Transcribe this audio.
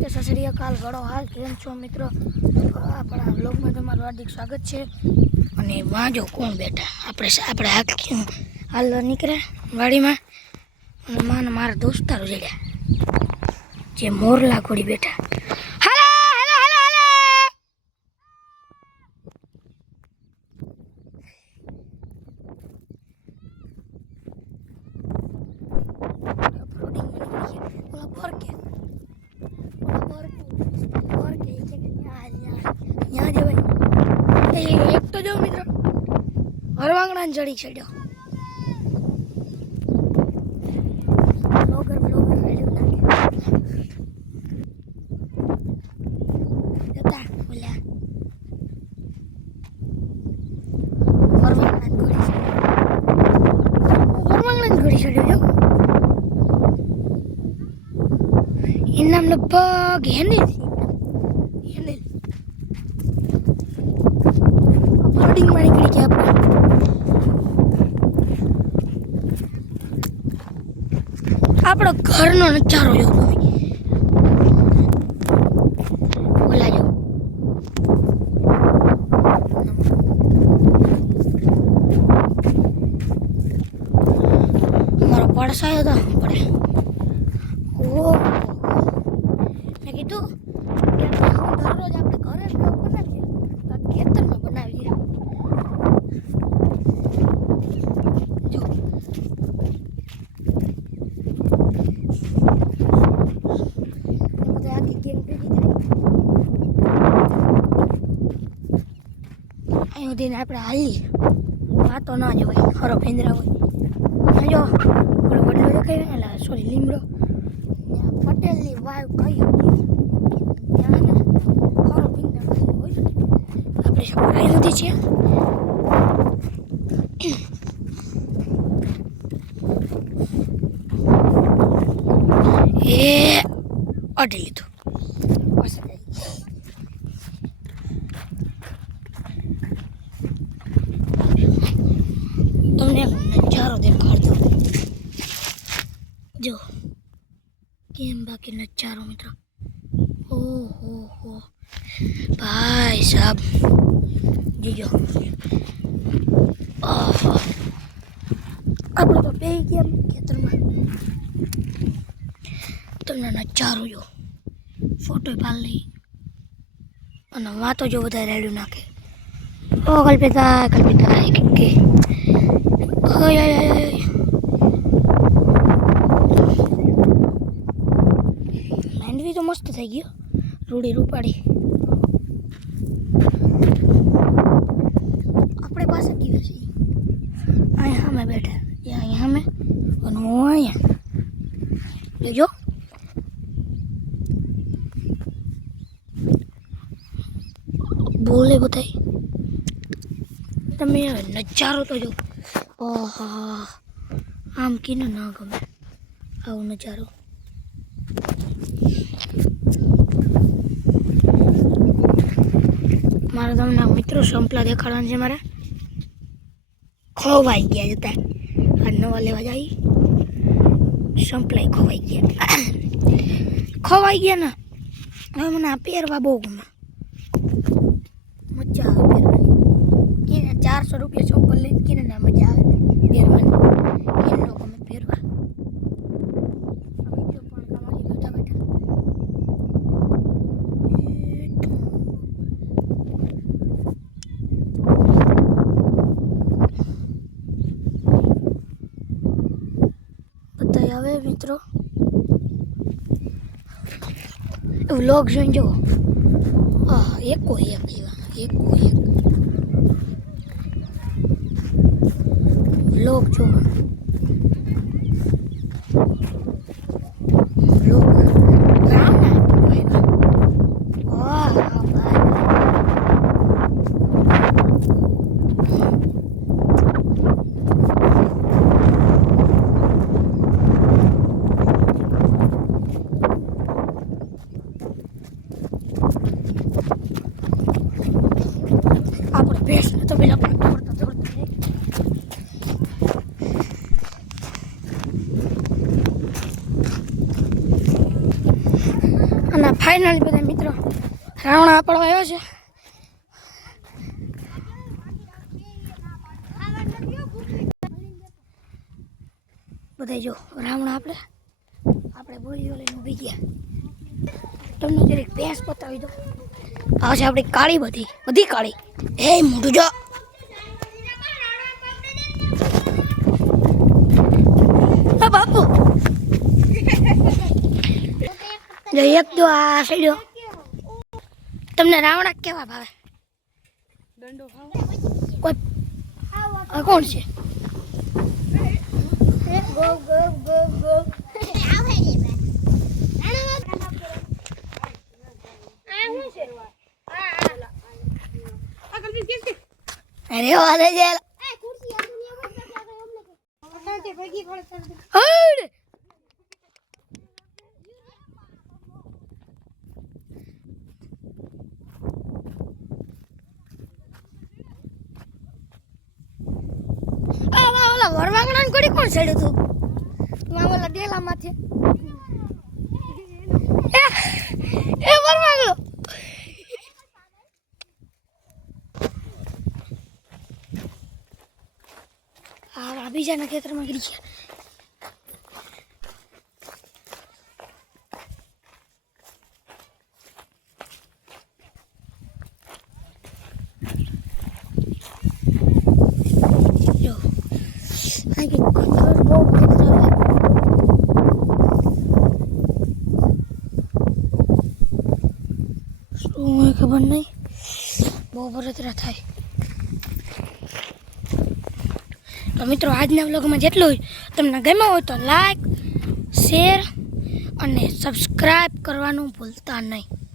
તે સસરીય કાલ ઘડો હાલ કેમ છો મિત્રો? આપણા બ્લોગમાં તમારું હાર્દિક સ્વાગત છે. અને વાંજો કોણ બેઠા આપણે હાલ નીકળ્યા વાડીમાં અને માને મારા દોસ્તારો જડ્યા જે મોરલા ઘોડી બેઠા. એક તો જો મિત્રો હરવાંગણા જડી ચડ્યો. બ્લોગર રેડ્યો નાખે જતા બોલ્યા હરવાંગણા ઘોડી ચડ્યો જો. એનું નામ લગભગ હેન્ડલ માં નીકળી ગયા આપણો ઘરનો નજારો જો બોલા જો. અમારો પડસાયો તો પડે. મેં કીધું કે દરરોજ આપણે ઘરે બનાવીએ ખેતરમાં બનાવીએ. અહીં આપણે હાલી વાતો ના જોવાય હરો ભેંદરા હોય. જો વડલો દેખાય એટલે સોરી લીમડો પટેલની વાવ કઈ હતી ત્યાં ને હરો ભીંદરા હોય. આપણે સપરાઈ નથી છે એ અડી લીધું. તમને નજારો દેખાડતો જો કેમ બાકી નજારો મિત્રો. ઓહો ભાઈ સાહેબ જીજો આપણે તો બે ગયા ખેતરમાં. તમને નજારો જો ફોટો પાડ લઈ અને વાતો જો બધા રેડ્યું નાખે. ઓ કલ્પિતા કે માંડવી તો મસ્ત થઈ ગયો રૂડી રૂપાડી. આપણે પાસે ગયો છે અહીંયા સામે બેઠા અહીંયા સામે અને હું અહીંયા જો બોલે બધાય. તમે નજારો તો જો આમ કીને ના ગમે આવો નજારો. મારે તમને મિત્રો સંપલા દેખાડવાના છે. મારે ખોવાઈ ગયા જતા આ નવા લેવા જાય સંપલાય ખોવાઈ ગયા ને. હવે મને આ પહેરવા બહુ ગમે મજા આવે પહેરવાની. 400 રૂપિયા ચંપલ લઈને કીને ના મજા આવે પહેરવાની. એનો ગમે પહેરવા. બધા આવે મિત્રો વ્લોગ જોઈને જુઓ. એકો એક વ્લોગ જો વ્લોગ આપણે ભેંસ તો પેલા અને ફાઇનલ બધા મિત્રો રાવણા પડવા આવ્યો છે. બધા જો રાવણા આપણે બોલીઓ લઈને ઊભી ગયા. તમને જરીક ભેંસ બતાવી દો. આ છે આપણી કાળી બધી કાળી. એ મોઢું જો. બાપુ જો એક જો આ સાઈડ તમને રાવણા કેવા ભાવે? કોઈ આ કોણ છે? અરે વાલે જેલ વરવાંગણા કોડી કોણ છેડ્યું તું? મામલા ડેલા માથે એ વરવાંગણો આ બીજાના ખેતરમાં ગરી ગયા. ખબર નહીં બહુ બળતરા થાય. તો મિત્રો આજના વ્લોગમાં જેટલું તમને ગમ્યું હોય તો લાઈક શેર અને સબસ્ક્રાઈબ કરવાનું ભૂલતા નહીં.